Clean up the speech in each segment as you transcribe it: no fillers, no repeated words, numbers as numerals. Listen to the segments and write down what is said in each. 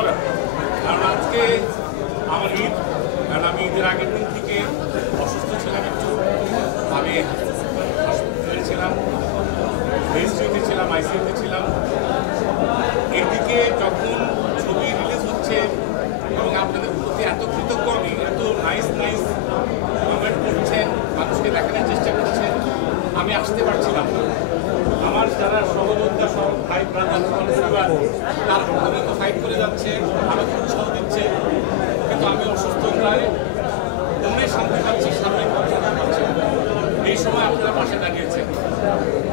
করার, কারণ আজকে আমার ঈদ, কারণ আমি ঈদের আগের দিন থেকে অসুস্থ ছিলাম একটু। আমি হসপিটালে ছিলাম, রেজিস্ট্রিতে ছিলাম, আইসিইউতে ছিলাম। এদিকে যখন ছবি রিলিজ হচ্ছে এবং আপনাদের প্রতি এত কৃতজ্ঞ আমি, এত নাইস কমেন্ট করছেন, মানুষকে দেখানোর চেষ্টা করছেন, আমি আসতে পারছিলাম না। আমার যারা সহযোদ্ধা, সব ভাই ব্রাদার পরিবার, তারা প্রথমে তো ফাইট করে যাচ্ছে, আমাকে উৎসাহ দিচ্ছে, কিন্তু আমি অসুস্থ প্রায় মনে শান্তি পাচ্ছি, সামনে পাচ্ছি। এই সময় আপনারা পাশে দাঁড়িয়েছেন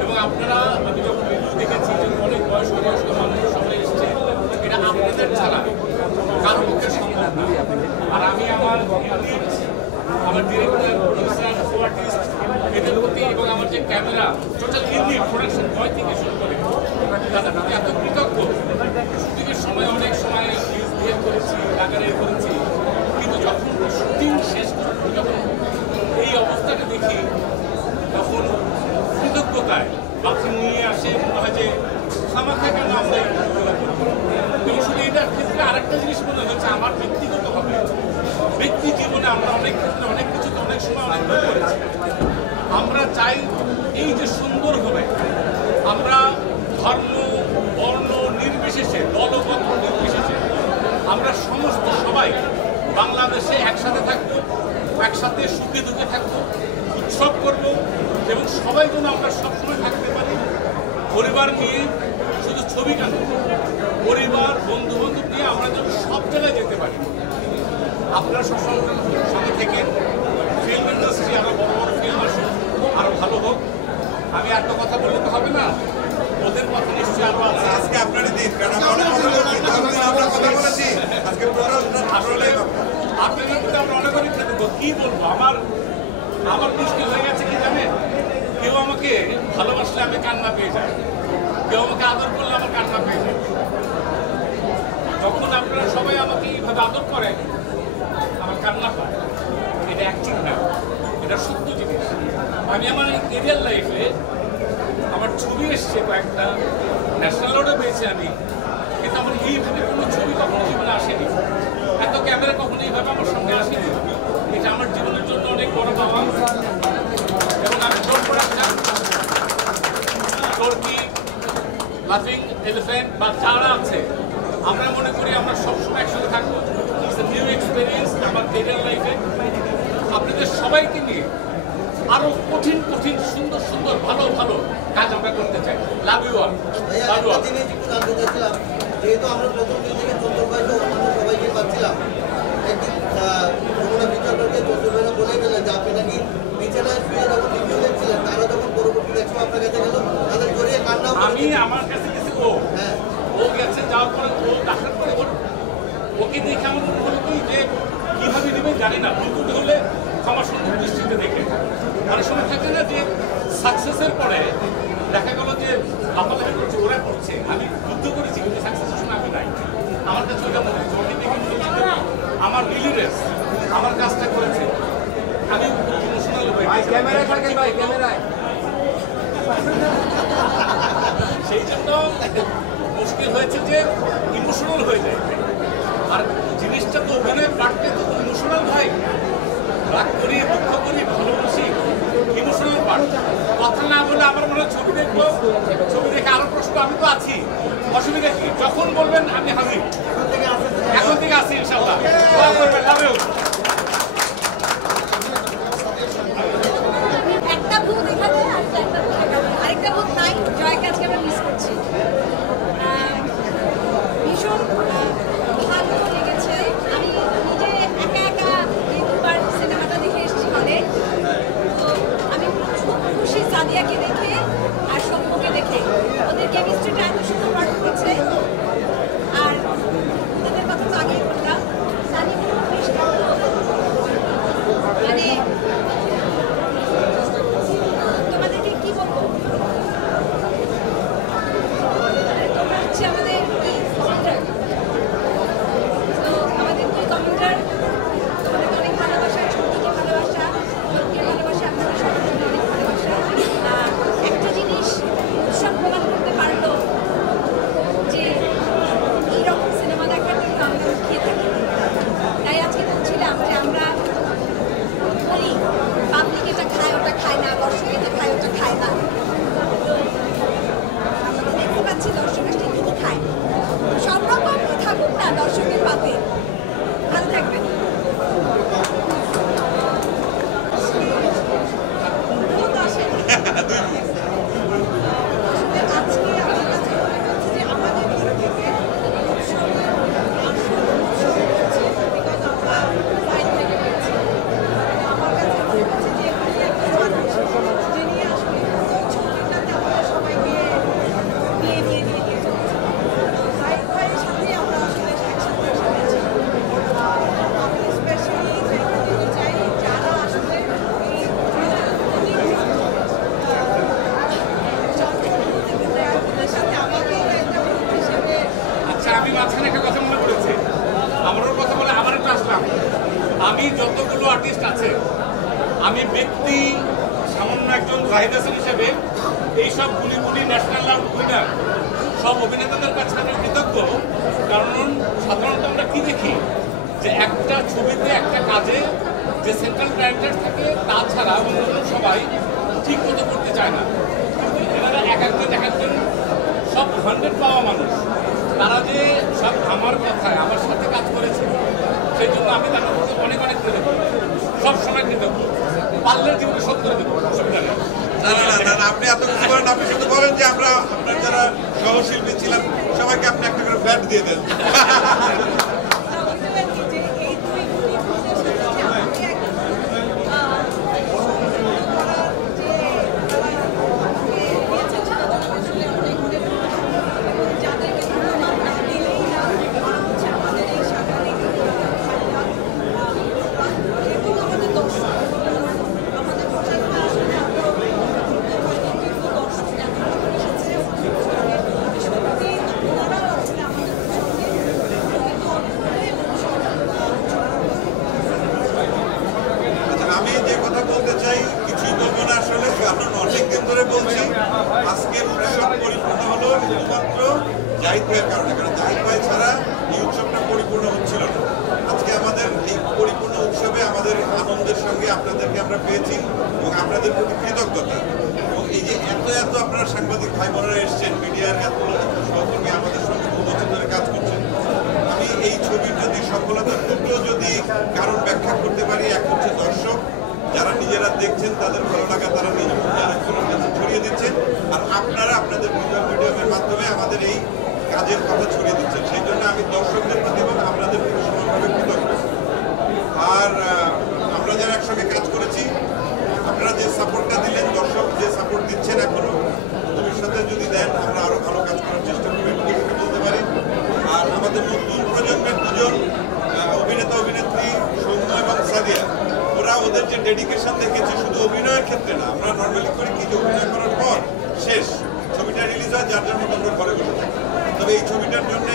এবং আপনারা, আমি যখন ভিডিও দেখেছি যে অনেক বয়স্ক মানুষ সবাই এসছে, এটা আপনাদের ছাড়া কারো পক্ষে সম্ভব না। আর আমি আমার ডিরেক্টর, প্রডিউসার, আর্টিস্ট, এদের প্রতি এবং আমার যে ক্যামেরা, টোটাল ইউনিট, প্রোডাকশন বয় থেকে শুরু করে তাদের প্রতি এত কৃতজ্ঞ। শুটিংয়ের সময় অনেক সময় বিহেভ করেছি, রাগারাগি করেছি, কিন্তু যখন শুটিং শেষ করে যখন এই অবস্থাটা দেখি, তখন কৃতজ্ঞতায় বাকি নিয়ে আসে, মনে হয় যে খামাখা কেন আমরা এবং শুধু এটার ক্ষেত্রে আরেকটা জিনিস মনে হচ্ছে আমার ব্যক্তিগতভাবে, ব্যক্তি জীবনে আমরা অনেক ক্ষেত্রে অনেক কিছুতে অনেক সময় অনেক ভুল করেছি। আমরা চাই এই যে সুন্দর হবে, আমরা ধর্ম বর্ণ নির্বিশেষে, দলগত নির্বিশেষে আমরা সমস্ত সবাই বাংলাদেশে একসাথে থাকবো, একসাথে সুখে দুঃখে থাকবো, উৎসব করব এবং সবাই যেন আমরা সবসময় থাকতে পারি পরিবার নিয়ে। শুধু ছবি কেন, পরিবার বন্ধু বান্ধব নিয়ে আমরা যেন সব জায়গায় যেতে পারি। আপনারা সবসময় সঙ্গে থেকে ফিল্ম ইন্ডাস্ট্রি আরো বড় বড় ফিল্ম আসুক, আরো ভালো হোক। আমি একটা কথা বললে তো হবে না, ওদের কথা নিশ্চয়ই আরো আছে। আজকে আপনারই দিন, কারণ আমরা কথা বলেছি আজকে আসলে আপনাদের প্রতি আমরা অনেক অনেক কৃতজ্ঞ। কি বলবো, আমার মুশকিল হয়ে গেছে কি জানেন, কেউ আমাকে ভালোবাসলে আমি কান্না পেয়ে যাই, কেউ আমাকে আদর করলে আমার কান্না পেয়ে যায়। যখন আপনারা সবাই আমাকে এইভাবে আদর করেন, আমার কান্না পায়। এটা অ্যাক্টিং না, এটা সত্য জিনিস। আমি আমার রিয়েল লাইফে আমার ছবি এসছে কয়েকটা, ন্যাশনাল অ্যাওয়ার্ডও পেয়েছি আমি, কিন্তু আমার এইভাবে কোনো ছবি কখনো জীবনে আসেনি, এত ক্যামেরা কখনো এইভাবে আমার সঙ্গে আসেনি। এটা আমার জীবনের জন্য অনেক বড় পাওয়া। এবং আমি টর্কি, লাফিং এলিফ্যান্ট বা যারা আছে, আমরা মনে করি আমরা সবসময় একসাথে থাকবো। ইটস এ নিউ এক্সপিরিয়েন্স আমার ক্যারিয়ার লাইফে। আপনাদের সবাইকে নিয়ে আরো কঠিন সুন্দর ভালো কাজ আমরা করতে চাই। Love you all. যেহেতু আমরা প্রথম দিন থেকে চন্দ্র ভাইকে অন্যান্য সবাইকে পাচ্ছিলাম, একদিন যমুনা বিচার করতে চন্দ্র ভাইরা বলে গেলেন যে আপনি নাকি বিছানায় শুয়ে যখন রিভিউ দেখছিলেন, তারা যখন পরবর্তী দেখছো আপনার কাছে গেল, তাদের জড়িয়ে কান্না। আমি আমার কাছে গেছি, ও গেছে, যাওয়ার পরে ও দেখার পরে ওকে দেখে আমার মনে হলো কি যে কীভাবে নেবে জানি না, ভুল হলে ক্ষমা সুন্দর দৃষ্টিতে দেখে। অনেক সময় থাকে না যে সাকসেসের পরে দেখা গেল যে লাফালাফি করছে, ওরা করছে, আমি যুদ্ধ করেছি কিন্তু সাকসেসের সময় আমি নাই। আমার কাছে ওইটা মনে হচ্ছে, ওকে দেখে মনে হচ্ছে আমার রিলিরেস আমার কাজটা করেছে। আমি ইমোশনাল হয়ে ক্যামেরায় থাকেন ভাই, ক্যামেরায়। সেই জন্য মুশকিল হয়েছে যে ইমোশনাল হয়ে যায়। আর জিনিসটা তো অভিনয় পার্টে তো ইমোশনাল হয়, রাগ করি, দুঃখ করি, ভালোবাসি, ইমোশনাল পার্ট। কথা না বলে আমার মনে হয় ছবি দেখবো, ছবি দেখে আরো প্রশ্ন, আমি তো আছি, অসুবিধা কি? যখন বলবেন আমি হাজির, এখন থেকে আছি ইনশাআল্লাহ। দোয়া করবেন, লাভ ইউ। একটা ভূত এখানে, আরেকটা ভূত নাই, জয়কে আজকে আমরা মিস করছি। ভীষণ ভালো লেগেছে। আমি নিজে একা দুবার সিনেমাটা দেখে এসেছি হলে, তো আমি খুব খুশি সাদিয়াকে দেখে আর সৌম্যকে দেখে। ওদের কেমিস্ট্রিটা এত সুন্দর পাঠ করেছে। আর ওদের কথা তো আগেই বললাম, সাদিয়া মানে তোমাদেরকে কি বলবো, তোমরা হচ্ছে আমাদের কম্পিউটার, তো আমাদের দুই কম্পিউটার, তোমাদের অনেক ভালোবাসা, ছবিকে ভালোবাসা, লোককে ভালোবাসা, আপনাদের সবার জন্য অনেক ভালোবাসা। একটা জিনিস উৎসব প্রমাণ করতে পারলো জাহিদ হাসান হিসেবে এইসব গুলি ন্যাশনাল অ্যাওয়ার্ড উইনার সব অভিনেতাদের কাছে আমরা কৃতজ্ঞ। কারণ সাধারণত আমরা কি দেখি যে একটা ছবিতে একটা কাজে যে সেন্ট্রাল ক্যারেক্টার থাকে তাছাড়া অন্যান্য সবাই ঠিক মতো করতে চায় না। কিন্তু এনারা এক একজন সব 100 পাওয়া মানুষ, তারা যে সব আমার কথায় আমার সাথে কাজ করেছে, সেই জন্য আমি তাদের প্রতি অনেক কৃতজ্ঞ, সবসময় কৃতজ্ঞ। পারলে জীবনে সব করে দেবো, অসুবিধা নেই। না, আপনি এত কিছু করেন, আপনি শুধু বলেন যে আমরা আপনার যারা সহশিল্পী ছিলাম সবাইকে আপনি একটা করে ব্যাট দিয়ে দেন। আমি যে কথা বলতে চাই কিছুই বলবো না আসলে, কারণ অনেকদিন ধরে বলছি আজকের উৎসব পরিপূর্ণ হলো শুধুমাত্র জাহিদ ভাইয়ের কারণে। কারণ জাহিদ ভাই ছাড়া এই উৎসবটা পরিপূর্ণ হচ্ছিল না। আজকে আমাদের এই পরিপূর্ণ উৎসবে আমাদের আনন্দের সঙ্গে আপনাদেরকে আমরা পেয়েছি এবং আপনাদের প্রতি কৃতজ্ঞতা। এবং এই যে এত আপনারা সাংবাদিক ভাই বোনেরা এসছেন, মিডিয়ার এত সহকর্মী আমাদের সঙ্গে 2 বছর ধরে কাজ করছেন। আমি এই ছবির যদি সফলতার টুকরো যদি কারণ ব্যাখ্যা করতে পারি, এক হচ্ছে দর্শক যারা নিজেরা দেখছেন, তাদের ভালো লাগা তারা আরেকজনের কাছে ছড়িয়ে দিচ্ছেন, আর আপনারা আপনাদের ভিজুয়াল মিডিয়ামের মাধ্যমে আমাদের এই কাজের কথা ছড়িয়ে দিচ্ছেন। সেই জন্য আমি দর্শকদের প্রতি এবং আপনাদের প্রতি সমানভাবে কৃতজ্ঞ। আর আমরা যারা একসঙ্গে কাজ করেছি, আপনারা যে সাপোর্টটা দিলেন, দর্শক যে সাপোর্ট দিচ্ছেন এখনো, ভবিষ্যতে যদি দেন আমরা আরো ভালো কাজ করার চেষ্টা করব বলতে পারি। আর আমাদের নতুন প্রজন্মের 2জন অভিনেতা অভিনেত্রী সৌম্য এবং সাদিয়া, ওরা ওদের যে ডেডিকেশন দেখেছে শুধু অভিনয়ের ক্ষেত্রে না, আমরা নর্মালি করি কি যে অভিনয় করার পর শেষ ছবিটা রিলিজ হয়, যার মতো আমরা ঘরে বসে থাকি। তবে এই ছবিটার জন্য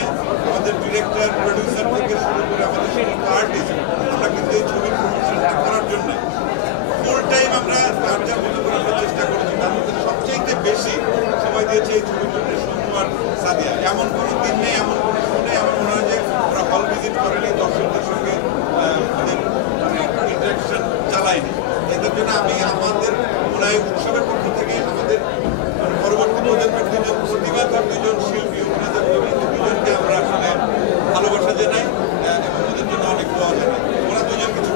আমাদের ডিরেক্টর, প্রডিউসার থেকে শুরু করে আমাদের সমস্ত আর্টিস্ট, আমরা কিন্তু এই ছবির প্রমোশনটা করার জন্য ফুল টাইম আমরা যার মতো করে আমরা চেষ্টা করেছি। তার মধ্যে সবচেয়ে বেশি সময় দিয়েছে এই ছবির জন্য সৌম্য আর সাদিয়া। এমন কোনো দিন নেই, এমন কোনো শো নেই আমার মনে হয় যে ওরা হল ভিজিট করেনি, দর্শকদের সঙ্গে ইন্টারাকশন চালায়নি। এদের জন্য আমি আমাদের মনে হয় উৎসবের পক্ষ থেকে আমাদের পরবর্তী প্রজন্মের 2জন প্রতিভাধর 2জন শিল্পী অভিনেতা দুজনকে আমরা আসলে ভালোবাসা জানাই এবং ওদের জন্য অনেক দোয়া জানাই। ওরা 2জন কিছু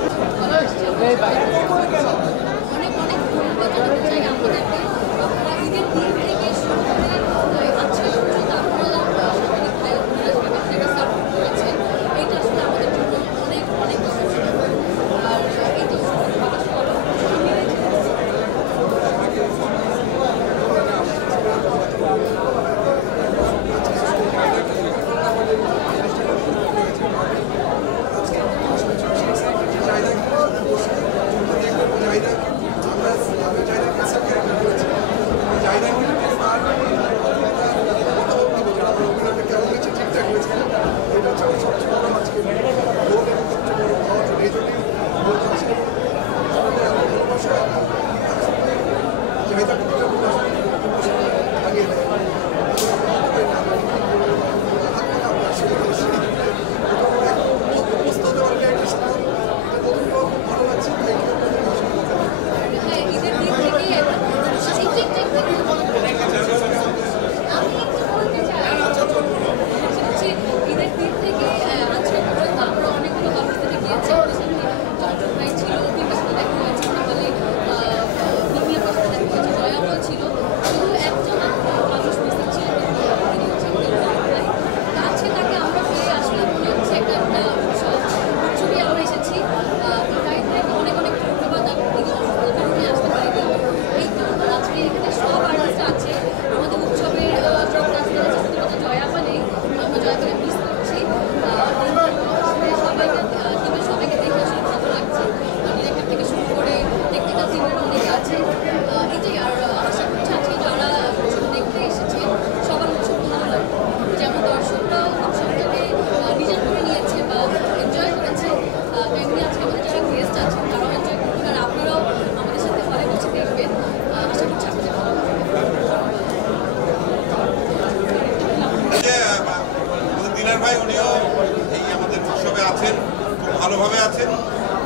এই আমাদের উৎসবে আছেন, খুব ভালোভাবে আছেন।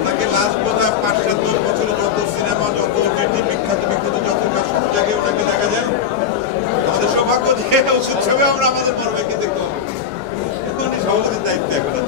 ওনাকে লাস্ট বোধহয় ৫-৭-১০ বছরে যত সিনেমা, যত ওটিটি, বিখ্যাত বিখ্যাত যত কাজ সব জায়গায় ওনাকে দেখা যায়। আমাদের সৌভাগ্য যে উৎসবে আমরা আমাদের বড় ভাইকে দেখতে পাবো। উনি সভাপতির দায়িত্ব এখন